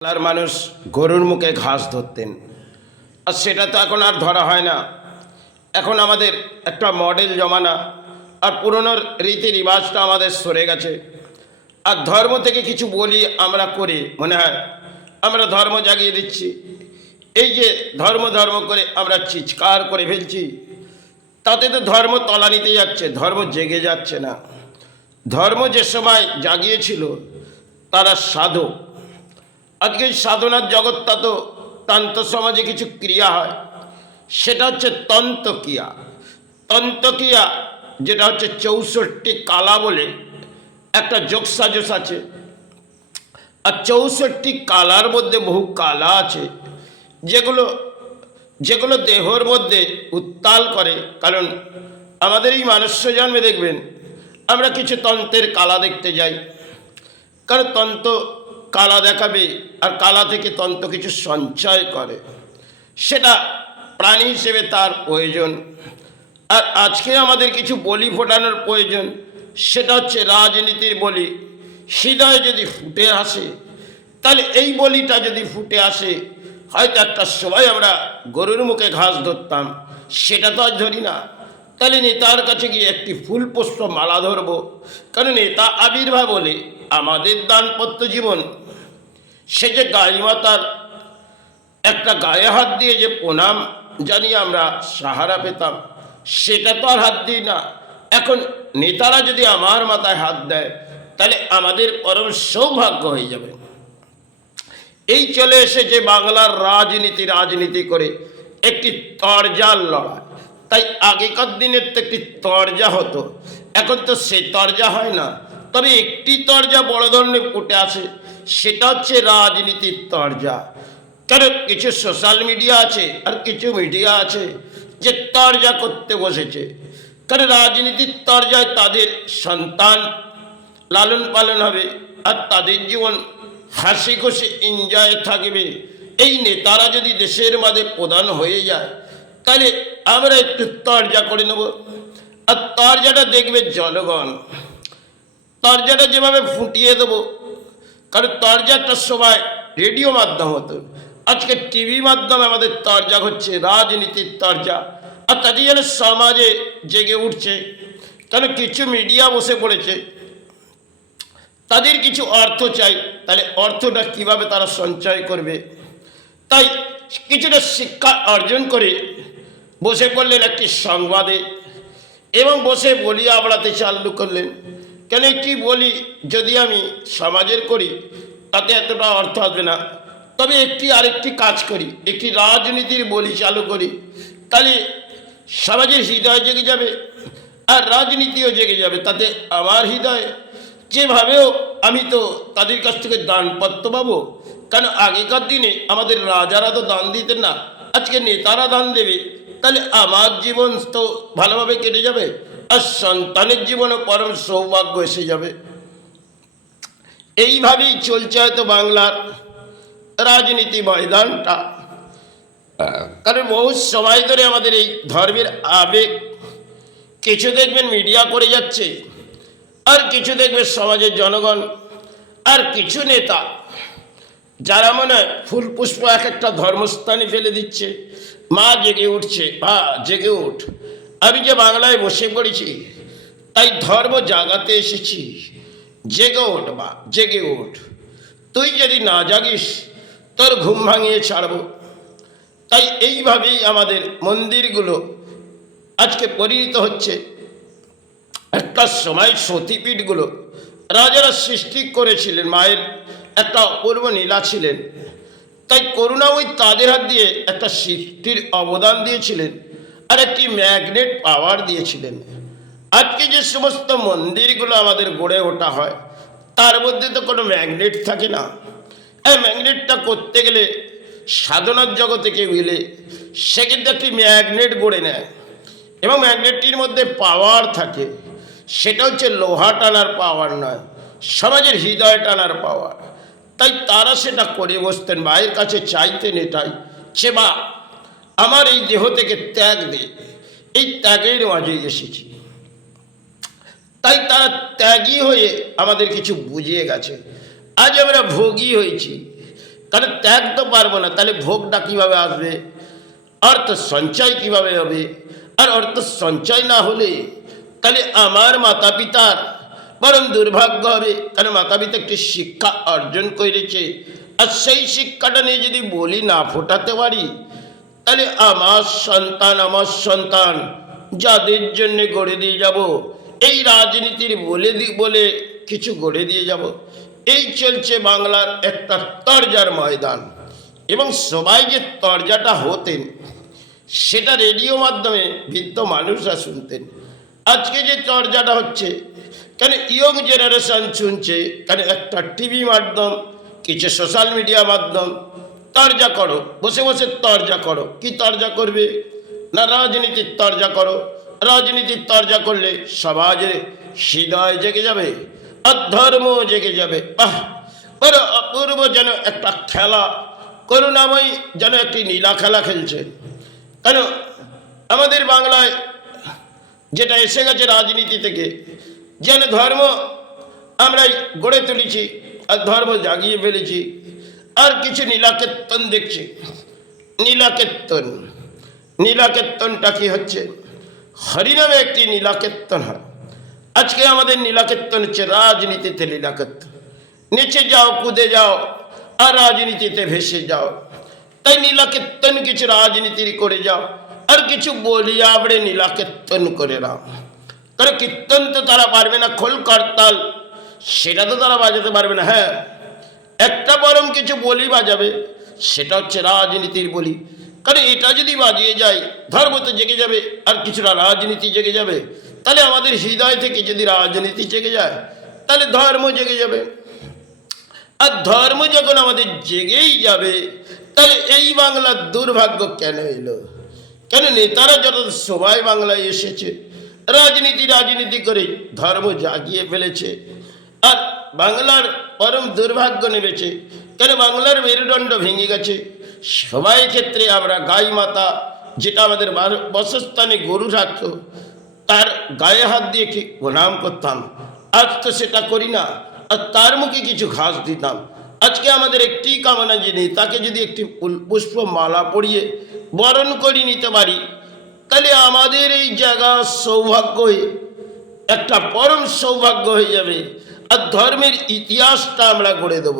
বাংলার মানুষ গরুর মুখে ঘাস ধরতেন, আর সেটা তো এখন আর ধরা হয় না। এখন আমাদের একটা মডেল জমানা, আর পুরনো রীতি রিবাজটা আমাদের সরে গেছে। আর ধর্ম থেকে কিছু বলি আমরা করি, মনে হয় আমরা ধর্ম জাগিয়ে দিচ্ছি। এই যে ধর্ম ধর্ম করে আমরা চিৎকার করে ফেলছি, তাতে তো ধর্ম তলানিতে যাচ্ছে, ধর্ম জেগে যাচ্ছে না। ধর্ম যে সময় জাগিয়েছিল তারা সাধক। আজকে সাধনার জগৎটা তো তন্ত্র সমাজে কিছু ক্রিয়া হয়, সেটা হচ্ছে তন্ত্রক্রিয়া। তন্ত্রক্রিয়া যেটা হচ্ছে 64 কালা বলে একটা যোগসাজস আছে, আর 64 কালার মধ্যে বহু কালা আছে যেগুলো যেগুলো দেহর মধ্যে উত্তাল করে। কারণ আমাদের এই মনুষ্য জন্মে দেখবেন আমরা কিছু তন্ত্রের কালা দেখতে যাই, কারণ তন্ত্র কালা দেখাবে, আর কালা থেকে তন্ত্র কিছু সঞ্চয় করে, সেটা প্রাণী হিসেবে তার প্রয়োজন। আর আজকে আমাদের কিছু বলি ফোটানোর প্রয়োজন, সেটা হচ্ছে রাজনীতির বলি। হৃদয় যদি ফুটে আসে, তাহলে এই বলিটা যদি ফুটে আসে, হয়তো একটা সময় আমরা গরুর মুখে ঘাস ধরতাম, সেটা তো আজ ধরি না। তাহলে নেতার কাছে গিয়ে একটি ফুল পুষ্প মালা ধরবো, কারণ নেতা আবির্ভাব বলে আমাদের দানপত্য জীবন। সে যে গাই মাতার একটা গায়ে হাত দিয়ে যে প্রণাম জানিয়ে আমরা সাহারা পেতাম, সেটা তো আর হাত দিই না। এখন নেতারা যদি আমার মাথায় হাত দেয়, তাহলে আমাদের পরম সৌভাগ্য হয়ে যাবে। এই চলে এসেছে বাংলার রাজনীতি করে একটি তরজার লড়াই। তাই আগেকার দিনের তো একটি তরজা হতো, এখন তো সে তরজা হয় না। তবে একটি তরজা বড় ধরনের ফুটে আসে, সেটা হচ্ছে রাজনীতির তরজা। কারণ কিছু সোশ্যাল মিডিয়া আছে আর কিছু মিডিয়া আছে যে তরজা করতে বসেছে। কারণ রাজনীতির তরজায় তাদের সন্তান লালন পালন হবে, আর তাদের জীবন হাসি খুশি এনজয় থাকবে। এই নেতারা যদি দেশের মাঝে প্রধান হয়ে যায়, তাহলে আমরা একটু তরজা করে নেব। আর তরজাটা দেখবে জনগণ, তরজাটা যেভাবে ফুটিয়ে দেবো। কারণ তরজা একটা সময় রেডিও মাধ্যম হতো, আজকে টিভি মাধ্যমে আমাদের তরজা হচ্ছে, রাজনীতির তরজা। আর তাতে যেন সমাজে জেগে উঠছে। কারণ কিছু মিডিয়া বসে পড়েছে, তাদের কিছু অর্থ চাই, তাহলে অর্থটা কিভাবে তারা সঞ্চয় করবে। তাই কিছুটা শিক্ষা অর্জন করে বসে পড়লেন একটি সংবাদে, এবং বসে বলি আবড়াতে চালু করলেন। কেন একটি বলি যদি আমি সমাজের করি, তাতে এতটা অর্থ আসবে না। তবে আরেকটি কাজ করি, একটি রাজনীতির বলি চালু করি, তাহলে সমাজের হৃদয় জেগে যাবে, আর রাজনীতিও জেগে যাবে। তাতে আমার হৃদয় যেভাবেও আমি তো তাদের কাছ থেকে দানপত্র পাবো। কারণ আগেকার দিনে আমাদের রাজারা তো দান দিতেন না, আজকে নেতারা দান দেবে, তাহলে আমার জীবন তো ভালোভাবে কেটে যাবে, আর সন্তানের জীবনও পরম সৌভাগ্য এসে যাবে। এইভাবেই চলছে হয়তো বাংলার রাজনীতি ময়দানটা। কারণ বহু সময় ধরে আমাদের এই ধর্মের আবেগ কিছু দেখবেন মিডিয়া করে যাচ্ছে, আর কিছু দেখবে সমাজের জনগণ, আর কিছু নেতা যারা মনে হয় ফুল পুষ্প এক একটা ধর্মস্থানে ফেলে দিচ্ছে। মা জেগে উঠছে, মা জেগে উঠ। আমি যে বাংলায় বসে পড়েছি, তাই ধর্ম জাগাতে এসেছি। জেগে ওঠ মা, জেগে ওঠ। তুই যদি না জাগিস, তোর ঘুম ভাঙিয়ে ছাড়বো। তাই এইভাবেই আমাদের মন্দিরগুলো আজকে পরিণত হচ্ছে। একটা সময় সতীপীঠগুলো রাজারা সৃষ্টি করেছিলেন, মায়ের একটা অপূর্ব নীলা ছিলেন। তাই করুণাময়ী তাদের হাত দিয়ে একটা সৃষ্টির অবদান দিয়েছিলেন, আর একটি ম্যাগনেট পাওয়ার দিয়েছিলেন। আজকে যে সমস্ত মন্দিরগুলো আমাদের গড়ে ওঠা হয়, তার মধ্যে তো কোনো ম্যাগনেট থাকে না। এই ম্যাগনেটটা করতে গেলে সাধনার জগতে কেউ গেলে সে কিন্তু একটি ম্যাগনেট গড়ে নেয়, এবং ম্যাগনেটটির মধ্যে পাওয়ার থাকে। সেটা হচ্ছে লোহা টানার পাওয়ার নয়, সমাজের হৃদয় টানার পাওয়ার। তাই তারা সেটা করে বসতেন, মায়ের কাছে চাইতেন এটাই, সে মা আমার এই দেহ থেকে ত্যাগ দে। এই ত্যাগের মাঝেই এসেছি। তাই তারা ত্যাগী হয়ে আমাদের কিছু বুঝিয়ে গেছে। আজ আমরা ভোগী হয়েছি, কারণ ত্যাগ তো পারবো না, তাহলে ভোগটা কীভাবে আসবে, অর্থ সঞ্চয় কিভাবে হবে? আর অর্থ সঞ্চয় না হলে তাহলে আমার মাতা পিতার বরং দুর্ভাগ্য হবে। কারণ মাতা পিতা একটি শিক্ষা অর্জন করেছে, আর সেই শিক্ষাটা নিয়ে যদি বলি না ফোটাতে পারি, তাহলে আমার সন্তান যাদের জন্যে গড়ে দিয়ে যাব, এই রাজনীতির বলে কিছু গড়ে দিয়ে যাব। এই চলছে বাংলার একটা তরজার ময়দান। এবং সবাই যে তরজাটা হতেন সেটা রেডিও মাধ্যমে বৃদ্ধ মানুষরা শুনতেন। আজকে যে চর্চাটা হচ্ছে, কেন ইয়ং জেনারেশন শুনছে, কেন একটা টিভি মাধ্যম, কিছু সোশ্যাল মিডিয়া মাধ্যম, তর্জা করো, বসে বসে তর্জা করো। কি তর্জা করবে না? রাজনীতির তর্জা করো। রাজনীতির তর্জা করলে সমাজে হৃদয় জেগে যাবে, অধর্ম জেগে যাবে। বাহ, বড় অপূর্ব যেন একটা খেলা, করুণাময়ী যেন একটি নীলা খেলা খেলছে। কেন আমাদের বাংলায় যেটা এসে গেছে রাজনীতি থেকে, যেন ধর্ম আমরাই গড়ে তুলেছি আর ধর্ম জাগিয়ে ফেলেছি। আর কিছু নীলাকেতন দেখছি। নীলাকেতনটা কি হচ্ছে? হরিনামে একটি নীলাকেতন হয়। আজকে আমাদের নীলাকেতন হচ্ছে রাজনীতিতে নীলাকেতন। নিচে যাও, কুদে যাও, আর রাজনীতিতে ভেসে যাও। তাই নীলাকেতন কিছু রাজনীতির করে যাও, আর কিছু বলি আবড়ে নীলাকেতন করে নাও। কারণ কীর্তন তো তারা পারবে না, খোল করতাল সেটা তো তারা বাজাতে পারবে না। হ্যাঁ, একটা বরং কিছু বলি বাজাবে, সেটা হচ্ছে রাজনীতির বলি। কারণ এটা যদি বাজিয়ে যায়, ধর্ম তো জেগে যাবে, আর কিছুটা রাজনীতি জেগে যাবে। তাহলে আমাদের হৃদয় থেকে যদি রাজনীতি জেগে যায়, তাহলে ধর্ম জেগে যাবে। আর ধর্ম যখন আমাদের জেগেই যাবে, তাহলে এই বাংলার দুর্ভাগ্য কেন এলো? কেন নেতারা যত সবাই বাংলায় এসেছে, রাজনীতি করে ধর্ম জাগিয়ে ফেলেছে, আর বাংলার পরম দুর্ভাগ্য নেমেছে। কেন বাংলার মেরুদণ্ড ভেঙে গেছে। সবাই ক্ষেত্রে আমরা গাই মাতা, যেটা আমাদের বাসস্থানে গরু থাকত, তার গায়ে হাত দিয়ে কি প্রণাম করতাম, আজ তো সেটা করি না। আর তার মুখে কিছু ঘাস দিতাম। আজকে আমাদের একটি কামনা, যে নেতাকে যদি একটি পুষ্প মালা পরিয়ে বরণ করে নিতে পারি, তাহলে আমাদের এই জায়গা সৌভাগ্য হয়ে একটা পরম সৌভাগ্য হয়ে যাবে, আর ধর্মের ইতিহাসটা আমরা গড়ে দেব।